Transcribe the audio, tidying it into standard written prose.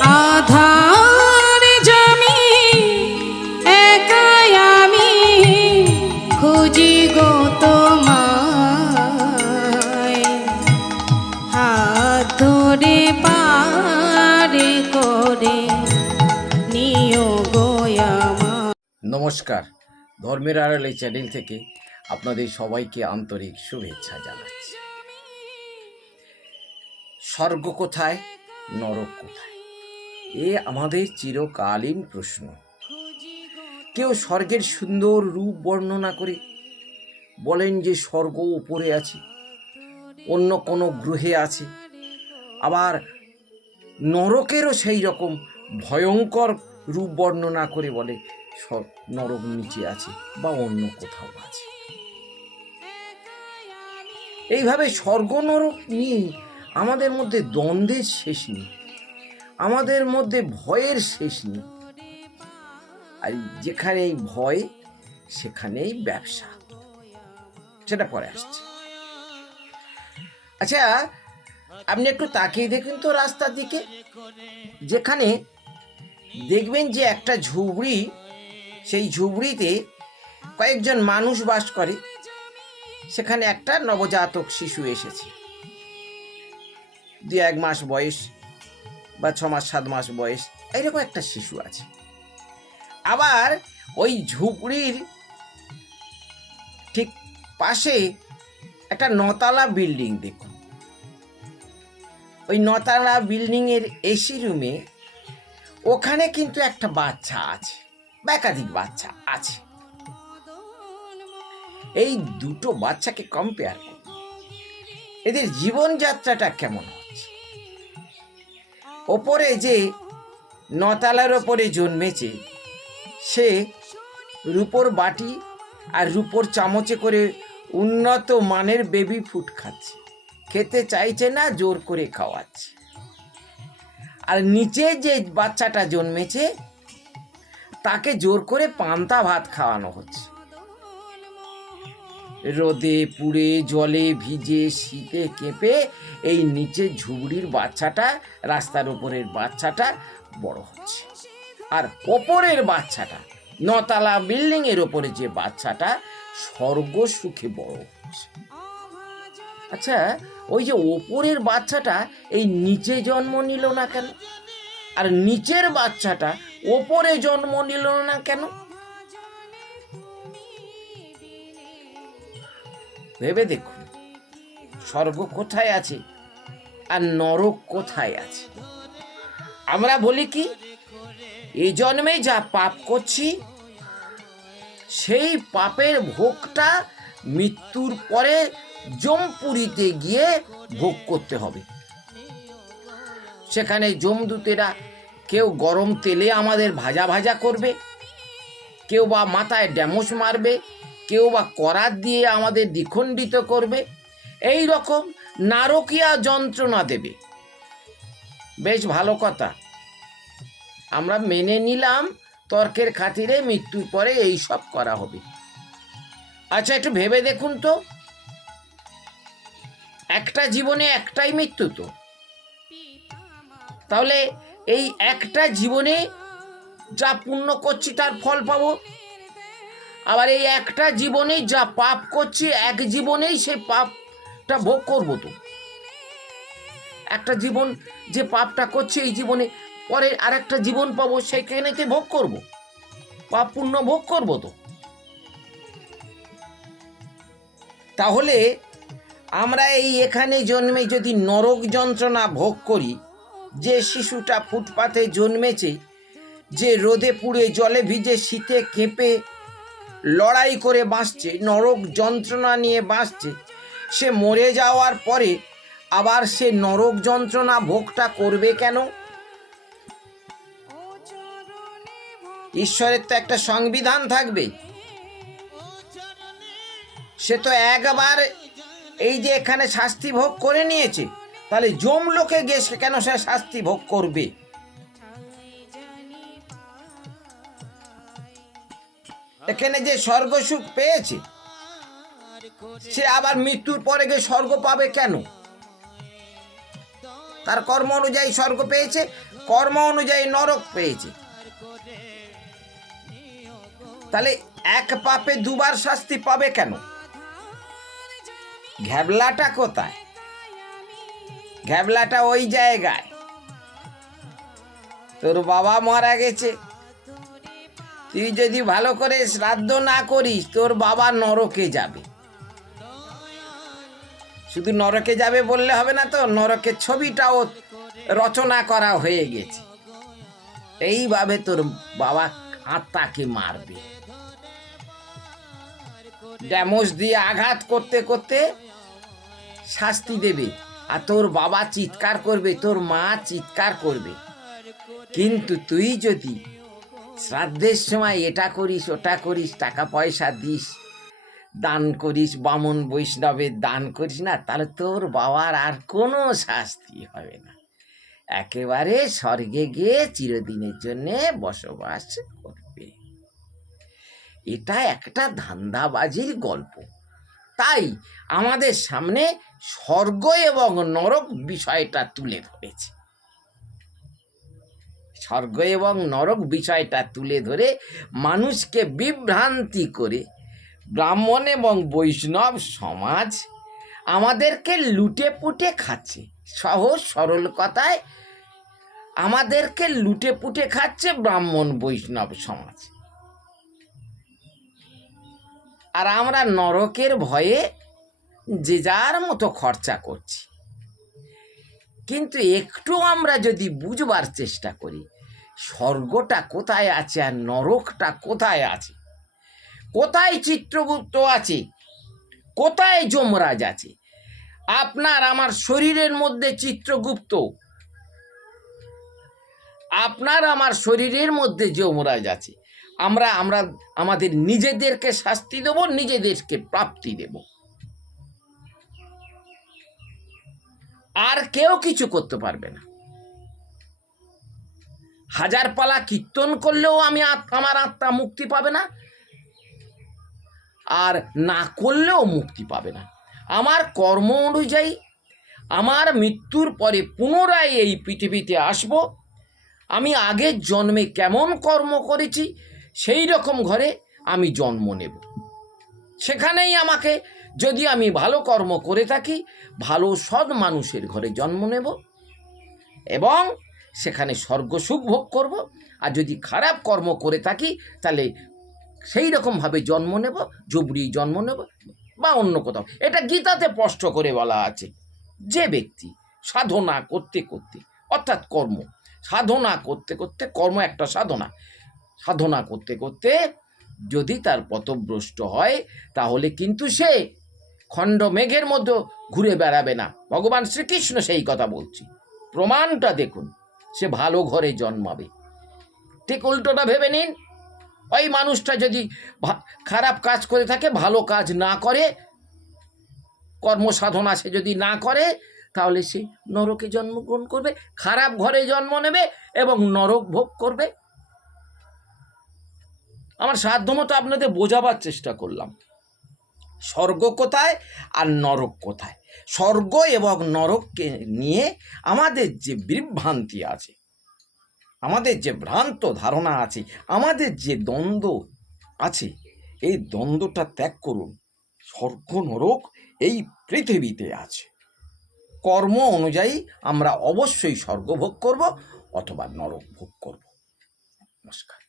আধার জমি একাই আমি খুঁজি গো তোমায়, হাত ধরে পারে করে নিও গো আমায়। নমস্কার, ধর্মের আড়াল এই চ্যানেল থেকে আপনাদের সবাইকে আন্তরিক শুভেচ্ছা জানাচ্ছি। স্বর্গ কোথায়, নরক কোথায়, এ আমাদের চিরকালীন প্রশ্ন। কেউ স্বর্গের সুন্দর রূপ বর্ণনা করে বলেন যে স্বর্গ উপরে আছে, অন্য কোনো গ্রহে আছে। আবার নরকেরও সেই রকম ভয়ঙ্কর রূপ বর্ণনা করে বলে নরক নিচে আছে বা অন্য কোথাও আছে। এইভাবে স্বর্গ নরক নিয়ে আমাদের মধ্যে দ্বন্দ্বের শেষ নেই, আমাদের মধ্যে ভয়ের শেষ নেই। আর যেখানেই ভয় সেখানেই ব্যবসা, সেটা পরে আসছে। আচ্ছা, আপনি একটু তাকিয়ে দেখুন তো রাস্তার দিকে, যেখানে দেখবেন যে একটা ঝুপড়ি, সেই ঝুপড়িতে কয়েকজন মানুষ বাস করে। সেখানে একটা নবজাতক শিশু এসেছে, 2-1 মাস বয়স বা 6 মাস 7 মাস বয়স, এইরকম একটা শিশু আছে। আবার ওই ঝুপড়ির ঠিক পাশে একটা 9তলা বিল্ডিং। দেখুন, ওই 9তলা বিল্ডিং এর এসি রুমে ওখানে কিন্তু একটা বাচ্চা আছে বা একাধিক বাচ্চা আছে। এই দুটো বাচ্চাকে কম্পেয়ার করুন, এদের জীবনযাত্রাটা কেমন হচ্ছে। ওপরে যে 9তলার ওপরে জন্মেছে, সে রূপোর বাটি আর রূপোর চামচে করে উন্নত মানের বেবি ফুড খাচ্ছে, খেতে চাইছে না, জোর করে খাওয়াচ্ছে। আর নিচে যে বাচ্চাটা জন্মেছে তাকে জোর করে পান্তা ভাত খাওয়ানো হচ্ছে। রোদে পুড়ে জলে ভিজে শীতে কেঁপে এই নিচে ঝুপড়ির বাচ্চাটা, রাস্তার উপরের বাচ্চাটা বড় হচ্ছে। আর ওপরের বাচ্চাটা, 9তলা বিল্ডিং এর ওপরে যে বাচ্চাটা, স্বর্গ সুখে বড় হচ্ছে। আচ্ছা, ওই যে ওপরের বাচ্চাটা এই নিচে জন্ম নিল না কেন, আর নিচের বাচ্চাটা ওপরে জন্ম নিল না কেন? ভেবে দেখুন, স্বর্গ কোথায় আছে আর নরক কোথায় আছে। আমরা বলি কি, এই জন্মে যা পাপ করছি সেই পাপের ভোগটা মৃত্যুর পরে যমপুরীতে গিয়ে ভোগ করতে হবে। সেখানে যমদূতেরা কেউ গরম তেলে আমাদের ভাজা ভাজা করবে, কেউ বা মাথায় ড্যামস মারবে, কেউ বা করাত দিয়ে আমাদের দ্বিখণ্ডিত করবে। এই রকম নারকীয়া যন্ত্রণা দেবে। বেশ ভালো কথা, আমরা মেনে নিলাম, তর্কের খাতিরে মৃত্যুর পরে এই সব করা হবে। আচ্ছা, একটু ভেবে দেখুন তো, একটা জীবনে একটাই মৃত্যু তো, তাহলে এই একটা জীবনে যা পুণ্য করছি তার ফল পাবো, আবার এই একটা জীবনে যা পাপ করছি এক জীবনেই সেই পাপটা ভোগ করবো। তো একটা জীবন যে পাপটা করছি এই জীবনে, পরে আর একটা জীবন পাবো, সেইখানেতে ভোগ করব, পাপ পুণ্য ভোগ করব। তো তাহলে আমরা এই এখানে জন্মে যদি নরক যন্ত্রণা ভোগ করি, যে শিশুটা ফুটপাতে জন্মেছে, যে রোদে পুড়ে জলে ভিজে শীতে কেঁপে লড়াই করে বাঁচছে, নরক যন্ত্রণা নিয়ে বাঁচছে, সে মরে যাওয়ার পরে আবার সে নরক যন্ত্রণা ভোগটা করবে কেন? ঈশ্বরের তো একটা সংবিধান থাকবে। সে তো একবার এই যে এখানে শাস্তি ভোগ করে নিয়েছে, তাহলে যমলোকে গিয়ে সে কেন সে শাস্তি ভোগ করবে? এখানে যে স্বর্গ সুখ পেয়েছে, সে আবার মৃত্যুর পরে গিয়ে স্বর্গ পাবে কেন? তার কর্ম অনুযায়ী স্বর্গ পেয়েছে, কর্ম অনুযায়ী নরক পেয়েছে। তাহলে এক পাপে দুবার শাস্তি পাবে কেন? ঘ্যাবলাটা কোথায়? ঘ্যাবলাটা ওই জায়গায়, তোর বাবা মারা গেছে, তুই যদি ভালো করে শ্রাদ্ধ না করিস তোর বাবা নরকে যাবে। শুধু নরকে যাবে বললে হবে না তো, নরকের ছবিটাও রচনা করা হয়ে গেছে। এইভাবে তোর বাবা আত্মাকে মারবে, ড্যামোস দিয়ে আঘাত করতে করতে শাস্তি দেবে। আর তোর বাবা চিৎকার করবে, তোর মা চিৎকার করবে। কিন্তু তুই যদি শ্রাদ্ধের সময় এটা করিস ওটা করিস, টাকা পয়সা দিস, দান করিস, বামন বৈষ্ণবের দান করিস না, তাহলে তোর বাবার আর কোনো শাস্তি হবে না। একেবারে স্বর্গে গিয়ে চিরদিনের জন্যে বসবাস করবে। এটা একটা ধান্দাবাজির গল্প। তাই আমাদের সামনে স্বর্গ এবং নরক বিষয়টা তুলে ধরেছে। স্বর্গ এবং নরক বিষয়টা তুলে ধরে মানুষকে বিভ্রান্তি করে ব্রাহ্মণ এবং বৈষ্ণব সমাজ আমাদেরকে লুটে পুটে খাচ্ছে। সহজ সরল কথায় আমাদেরকে লুটে পুটে খাচ্ছে ব্রাহ্মণ বৈষ্ণব সমাজ। আর আমরা নরকের ভয়ে যে যার মতো খরচা করছি। কিন্তু একটু আমরা যদি বুঝবার চেষ্টা করি স্বর্গটা কোথায় আছে আর নরকটা কোথায় আছে, কোথায় চিত্রগুপ্ত আছে, কোথায় যমরাজ আছে। আপনার আমার শরীরের মধ্যে চিত্রগুপ্ত, আপনার আমার শরীরের মধ্যে যমরাজ আছে। আমরা আমাদের নিজেদেরকে শাস্তি দেব, নিজেদেরকে প্রাপ্তি দেব, আর কেউ কিছু করতে পারবে না। হাজার পালা কীর্তন করলেও আমার আত্মা মুক্তি পাবে না, আর না করলেও মুক্তি পাবে না। আমার কর্ম অনুযায়ী আমার মৃত্যুর পরে পুনরায় এই পৃথিবীতে আসব। আমি আগের জন্মে কেমন কর্ম করেছি সেই রকম ঘরে আমি জন্ম নেব। সেখানেই আমাকে, যদি আমি ভালো কর্ম করে থাকি, ভালো সৎ মানুষের ঘরে জন্ম নেব এবং সেখানে স্বর্গ সুখ ভোগ করব। আর যদি খারাপ কর্ম করে থাকি তাহলে সেই রকমভাবে জন্ম নেব, জবরি জন্ম নেব বা অন্য কোথাও। এটা গীতাতে স্পষ্ট করে বলা আছে। যে ব্যক্তি সাধনা করতে করতে, অর্থাৎ কর্ম সাধনা করতে করতে, কর্ম একটা সাধনা, সাধনা করতে করতে যদি তার পথভ্রষ্ট হয় তাহলে কিন্তু সে খণ্ড মেঘের মধ্যে ঘুরে বেড়াবে না। ভগবান শ্রীকৃষ্ণ সেই কথা বলছি, প্রমাণটা দেখুন। সে ভালো ঘরে জন্মাবে। ঠিক উল্টোটা ভেবে নিন, ওই মানুষটা যদি খারাপ কাজ করে থাকে, ভালো কাজ না করে, কর্ম সাধনা সে যদি না করে, তাহলে সে নরকে জন্মগ্রহণ করবে, খারাপ ঘরে জন্ম নেবে এবং নরক ভোগ করবে। আমার সাধ্যমতো আপনাদের বোঝাবার চেষ্টা করলাম স্বর্গ কোথায় আর নরক কোথায়। স্বর্গ এবং নরককে নিয়ে আমাদের যে বিভ্রান্তি আছে, আমাদের যে ভ্রান্ত ধারণা আছে, আমাদের যে দ্বন্দ্ব আছে, এই দ্বন্দ্বটা ত্যাগ করুন। স্বর্গ নরক এই পৃথিবীতে আছে। কর্ম অনুযায়ী আমরা অবশ্যই স্বর্গ ভোগ করব অথবা নরক ভোগ করব। নমস্কার।